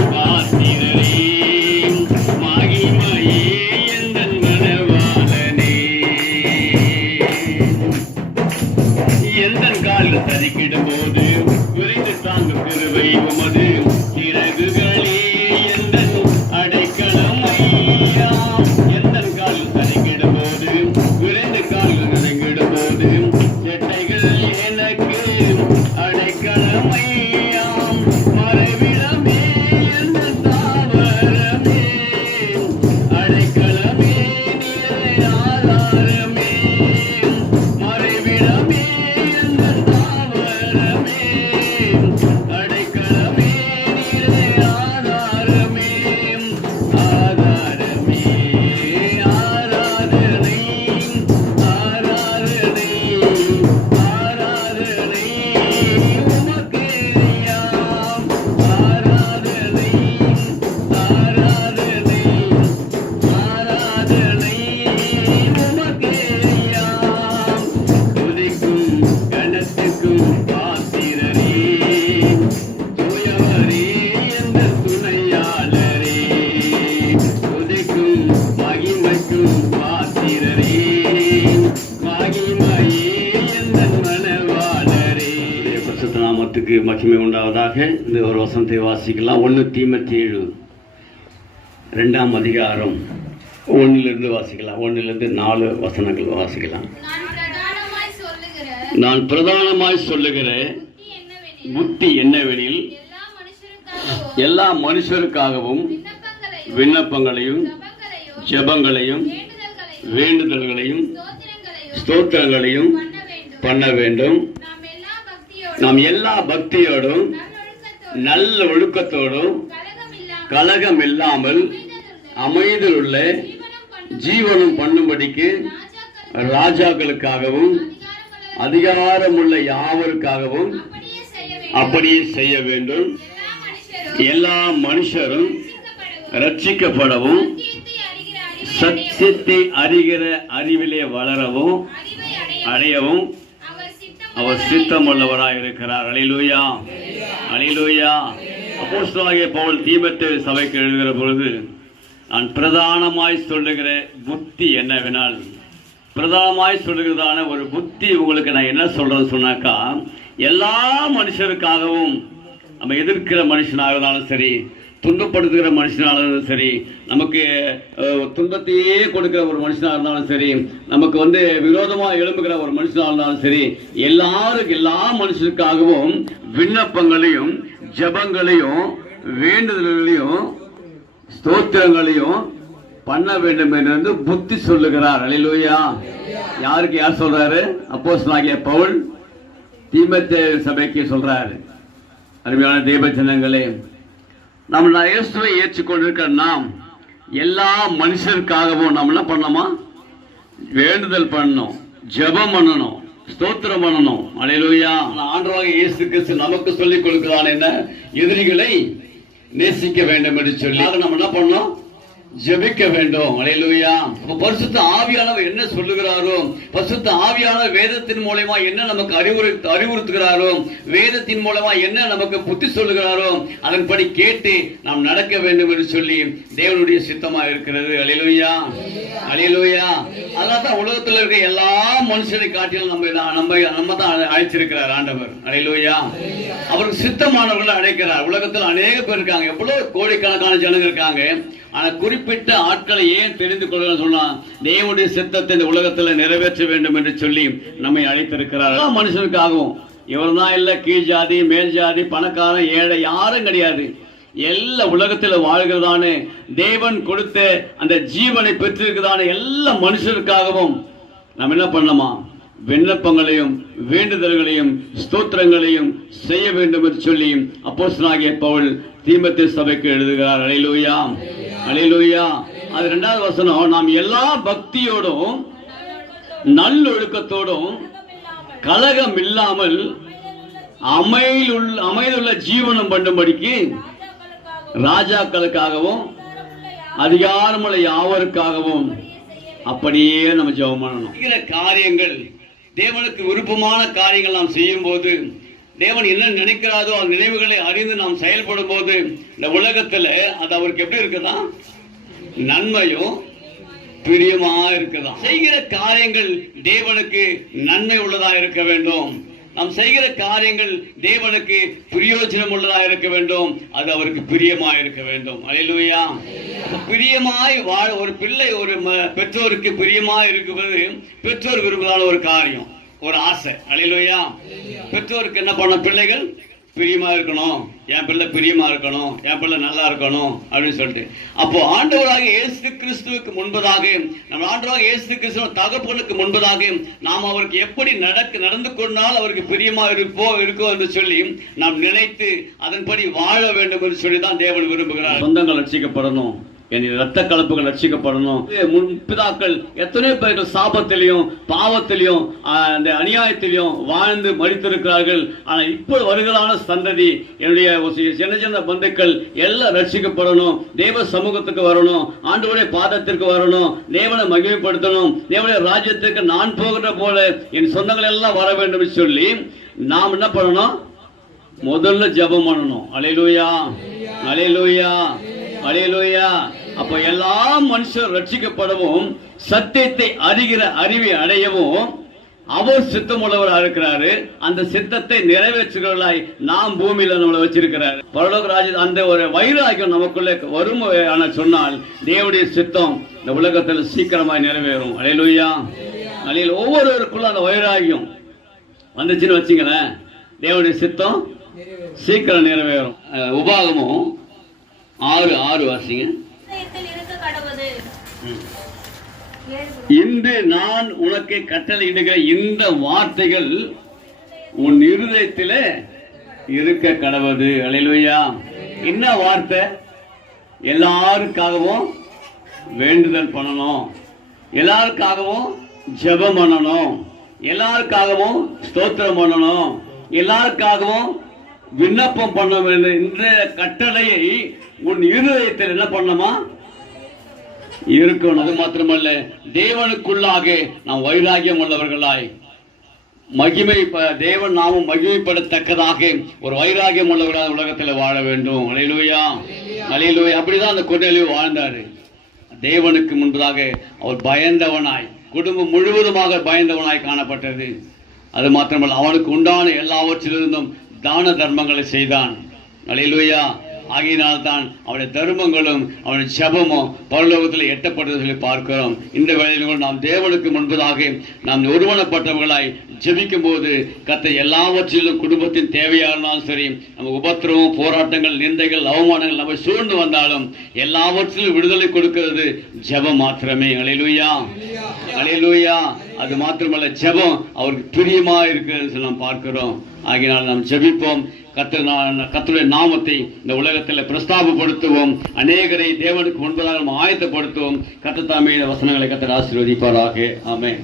Come on, நாமத்துக்கு மகிமை உண்டாவதாக இந்த ஒரு வசனத்தை வாசிக்கலாம். ஒன்று தீமத்தி ஏழு ரெண்டாம் அதிகாரம் ஒன்னிலிருந்து வாசிக்கலாம். ஒன்னிலிருந்து நாலு வசனங்கள் வாசிக்கலாம். நான் பிரதானமாய் சொல்லுகிற புத்தி என்னவெனில்? எல்லா மனுஷருக்காகவும் விண்ணப்பங்களையும் ஜெபங்களையும் வேண்டுதல்களையும் ஸ்தோத்திரங்களையும் பண்ண வேண்டும் பண்ண வேண்டும் நாம் எல்லா பக்தியோடும் நாம் எல்லா பக்தியோடும் நல்ல ஒழுக்கத்தோடும் கலகம் இல்லாமல் அமைதலுள்ள அமைதியுள்ள ஜீவனம் பண்ணும்படிக்கு ராஜாக்களுக்காகவும் அதிகாரமுள்ள யாவருக்காகவும் அப்படியே செய்ய வேண்டும். எல்லா மனுஷரும் ரட்சிக்கப்படவும் சத்தியத்தை அறிகிற அறிவிலே வளரவும் அடையவும் அவர் சித்தம் உள்ளவராக சித்தமுள்ளவராய் இருக்கிறார். அலிலூயா. அலிலூயா. அப்போஸ்தலனாகிய பவுல் தீபத்து சபைக்கு எழுதுகிற பொழுது நான் பிரதானமாய் சொல்லுகிற புத்தி என்னவெனால் பிரதானமாய் சொல்லுகிறதான ஒரு புத்தி உங்களுக்கு நான் என்ன சொல்றேன்னு சொன்னாக்கா எல்லா மனுஷருக்காகவும் நம்ம எதிர்க்கிற மனுஷனாக இருந்தாலும் சரி துன்பப்படுத்துகிற மனுஷனாக இருந்தாலும் சரி நமக்கு துன்பத்தையே கொடுக்கிற ஒரு மனுஷனாக இருந்தாலும் சரி நமக்கு வந்து விரோதமாக எழும்புகிற ஒரு மனுஷனாக இருந்தாலும் சரி எல்லாருக்கும் எல்லா மனுஷனுக்காகவும் விண்ணப்பங்களையும் ஜெபங்களையும் வேண்டுதல்களையும் ஸ்தோத்திரங்களையும் பண்ண வேண்டும் என்று வந்து புத்தி சொல்லுகிறார். அலிலூயா யாருக்கு யார் சொல்றாரு? அப்போஸ் பவுல் தீமத்தே சபைக்கு சொல்றாரு. அருமையான தேவ ஜனங்களே நம்ம இயேசுவை ஏற்றுக்கொண்டிருக்கிற நாம் எல்லா மனுஷருக்காகவும் நம்ம என்ன பண்ணணுமா? வேண்டுதல் பண்ணணும் ஜெபம் பண்ணணும் ஸ்தோத்திரம் பண்ணணும். அலையிலூயா. ஆண்டவராக இயேசு கிறிஸ்து நமக்கு சொல்லிக் கொடுக்கிறான் என்ன? எதிரிகளை நேசிக்க வேண்டும் என்று சொல்லி. நம்ம என்ன பண்ணணும்? ஜெபிக்க வேண்டும். அலையிலுயா. பரிசுத்த ஆவியானவர் என்ன சொல்லுகிறாரோ பரிசுத்த ஆவியான வேதத்தின் மூலயமா என்ன நமக்கு அறிவுறு அறிவுறுத்துகிறாரோ வேதத்தின் மூலமா என்ன நமக்கு புத்தி சொல்லுகிறாரோ அதன்படி கேட்டு நாம் நடக்க வேண்டும் என்று சொல்லி தேவனுடைய சித்தமா இருக்கிறது. அலையிலுயா. அலையிலுயா. அதனால தான் உலகத்துல இருக்க எல்லா மனுஷனை காட்டிலும் நம்ம தான் நம்ம நம்ம தான் அழைச்சிருக்கிறார் ஆண்டவர். அலையிலுயா. அவருக்கு சித்தமானவர்களை அழைக்கிறார். உலகத்தில் அநேக பேர் இருக்காங்க. எவ்வளவு கோடிக்கணக்கான ஜனங்க இருக்காங்க. ஆனா குறி குறிப்பிட்ட ஆட்களை ஏன் தெரிந்து கொள்ள சொன்னா தேவனுடைய சித்தத்தை இந்த உலகத்துல நிறைவேற்ற வேண்டும் என்று சொல்லி நம்மை அழைத்திருக்கிறார். மனுஷனுக்காகவும். இவர் தான் இல்ல கீழ் ஜாதி மேல் ஜாதி பணக்காரன் ஏழை யாரும் கிடையாது. எல்லா உலகத்துல வாழ்கிறதான. தேவன் கொடுத்த அந்த ஜீவனை பெற்றிருக்கிறதான எல்லா மனுஷருக்காகவும் நம்ம என்ன பண்ணலாமா விண்ணப்பங்களையும் வேண்டுதல்களையும் ஸ்தோத்திரங்களையும் செய்ய வேண்டும் என்று சொல்லி அப்போஸ்தலனாகிய பவுல் தீமத்திய சபைக்கு எழுதுகிறார். அலையிலூயாம் அலையிலுயா அது ரெண்டாவது வசனம் நாம் எல்லா பக்தியோடும் நல்லொழுக்கத்தோடும் கலகம் இல்லாமல் அமையிலுள்ள அமைதுள்ள ஜீவனம் பண்ணும்படிக்கு ராஜாக்களுக்காகவும் அதிகாரமுள்ள யாவருக்காகவும் அப்படியே நம்ம ஜெபம் பண்ணணும். காரியங்கள் தேவனுக்கு விருப்பமான காரியங்கள் நாம் செய்யும் போது தேவன் என்ன நினைக்கிறாரோ அந்த நினைவுகளை அறிந்து நாம் செயல்படும் போது இந்த உலகத்துல அது அவருக்கு எப்படி இருக்குதா? நன்மையும் பிரியமா இருக்குதாம் செய்கிற காரியங்கள் தேவனுக்கு நன்மை உள்ளதா இருக்க வேண்டும். நாம் செய்கிற காரியங்கள் தேவனுக்கு பிரயோஜனம் உள்ளதா இருக்க வேண்டும். அது அவருக்கு பிரியமா இருக்க வேண்டும். அலையிலுயா. பிரியமாய் வாழ ஒரு பிள்ளை ஒரு ம- பெற்றோருக்கு பிரியமா இருக்குவது பெற்றோர் விரும்புதான ஒரு காரியம். ஒரு ஆசை. அலையிலுயா. பெற்றோருக்கு என்ன பண்ண பிள்ளைகள் பிரியமா இருக்கணும். என் பிள்ளை பிரியமா இருக்கணும். என் பிள்ளை நல்லா இருக்கணும் அப்படின்னு சொல்லிட்டு. அப்போ ஆண்டவராக இயேசு கிறிஸ்துவுக்கு முன்பதாக நம்ம ஆண்டவராக இயேசு கிறிஸ்துவ தகப்பனுக்கு முன்பதாக நாம் அவருக்கு எப்படி நடக்க நடந்து கொண்டால் அவருக்கு பிரியமா இருப்போ இருக்கோ என்று சொல்லி நாம் நினைத்து அதன்படி வாழ வேண்டும் என்று சொல்லி தான் தேவன் விரும்புகிறார். சொந்தங்கள் ரட்சிக்கப்படணும். என் ரத்த கலப்புகள் ரட்சிக்கப்படணும் முற்பிதாக்கள் எத்தனை பேர்கள் சாபத்திலையும் பாவத்திலையும் அந்த அநியாயத்திலையும் வாழ்ந்து மடித்திருக்கிறார்கள் ஆனால் இப்போ வருகலான சந்ததி என்னுடைய ஒரு சின்ன சின்ன பந்துக்கள் எல்லாம் ரட்சிக்கப்படணும் தேவ சமூகத்துக்கு வரணும். ஆண்டவருடைய பாதத்திற்கு வரணும். தேவனை மகிமைப்படுத்தணும். தேவனுடைய ராஜ்யத்துக்கு நான் போகிற போல என் சொந்தங்கள் எல்லாம் வர வேண்டும் என்று சொல்லி நாம் என்ன பண்ணணும்? முதல்ல ஜெபம் பண்ணணும். அலையிலூயா. அலையிலூயா. அலையிலூயா. அப்போ எல்லா மனுஷர் ரட்சிக்கப்படவும் சத்தியத்தை அறிகிற அறிவை அடையவும் அவர் சித்தமுள்ளவராக இருக்கிறாரு. அந்த சித்தத்தை நிறைவேற்றுகிறவர்களாய் நாம் பூமியில நம்மளை வச்சிருக்கிறார். பரலோக ராஜ அந்த ஒரு வைராகியம் நமக்குள்ளே வரும் ஆனால் சொன்னால் தேவடைய சித்தம் இந்த உலகத்தில் சீக்கிரமாய் நிறைவேறும். அலையிலூயா அலையில் ஒவ்வொருவருக்குள்ள அந்த வைராகியம் வந்துச்சுன்னு வச்சுங்களேன். தேவடைய சித்தம் சீக்கிரம் நிறைவேறும். உபாகமும் ஆறு ஆறு வாசிங்க. இன்று நான் உனக்கு கட்டளையிடுகிற இந்த வார்த்தைகள் உன் இருதயத்தில் இருக்க கடவுது. அலையிலுயா. என்ன வார்த்தை? எல்லாருக்காகவும் வேண்டுதல் பண்ணணும். எல்லாருக்காகவும் ஜெபம் பண்ணணும். எல்லாருக்காகவும் ஸ்தோத்திரம் பண்ணணும். எல்லாருக்காகவும் விண்ணப்பம் பண்ண வேண்டும் என்ற கட்டளையை உன் இருதயத்தில் என்ன பண்ணணுமா? இருக்கணும். அது மாத்திரமல்ல தேவனுக்குள்ளாக நாம் வைராகியம் உள்ளவர்களாய். மகிமை ப- தேவன் நாமும் மகிமைப்படத்தக்கதாக ஒரு வைராகியம் உள்ளவர்களாக உலகத்தில் வாழ வேண்டும். அலையிலுயா. அலையிலுயா. அப்படிதான் அந்த கொடையிலே வாழ்ந்தாரு. தேவனுக்கு முன்பதாக அவர் பயந்தவனாய் குடும்பம் முழுவதுமாக பயந்தவனாய் காணப்பட்டது. அது மாத்திரமல்ல அவனுக்கு உண்டான எல்லாவற்றிலிருந்தும் தான தர்மங்களை செய்தான். அலையிலுயா. ஆகையினால் தான் அவனுடைய தர்மங்களும் அவருடைய ஜெபமும் பரலோகத்தில் எட்டப்பட்டதை சொல்லி பார்க்கிறோம். இந்த வேளையில் நாம் தேவனுக்கு முன்பதாக நாம் ஒருவனப்பட்டவர்களாய் ஜபிக்கும் போது கத்த எல்லாவற்றிலும் குடும்பத்தின் தேவையானாலும் சரி நம்ம உபத்திரவம் போராட்டங்கள் நிந்தைகள் அவமானங்கள் நம்ம சூழ்ந்து வந்தாலும் எல்லாவற்றிலும் விடுதலை கொடுக்கிறது ஜெபம் மாத்திரமே. அலையிலுயா அலையிலூயா அது மாத்திரமல்ல ஜெபம் அவருக்கு பிரியமா இருக்கிறது சொல்லி நாம் பார்க்கிறோம். ஆகையினால் நாம் ஜெபிப்போம். கத்த கத்தருடைய நாமத்தை இந்த உலகத்தில் பிரஸ்தாபப்படுத்துவோம். அநேகரை தேவனுக்கு முன்பதாக நாம் ஆயத்தப்படுத்துவோம். கத்த இந்த வசனங்களை கத்தர் ஆசீர்வதிப்பாராக. ஆமே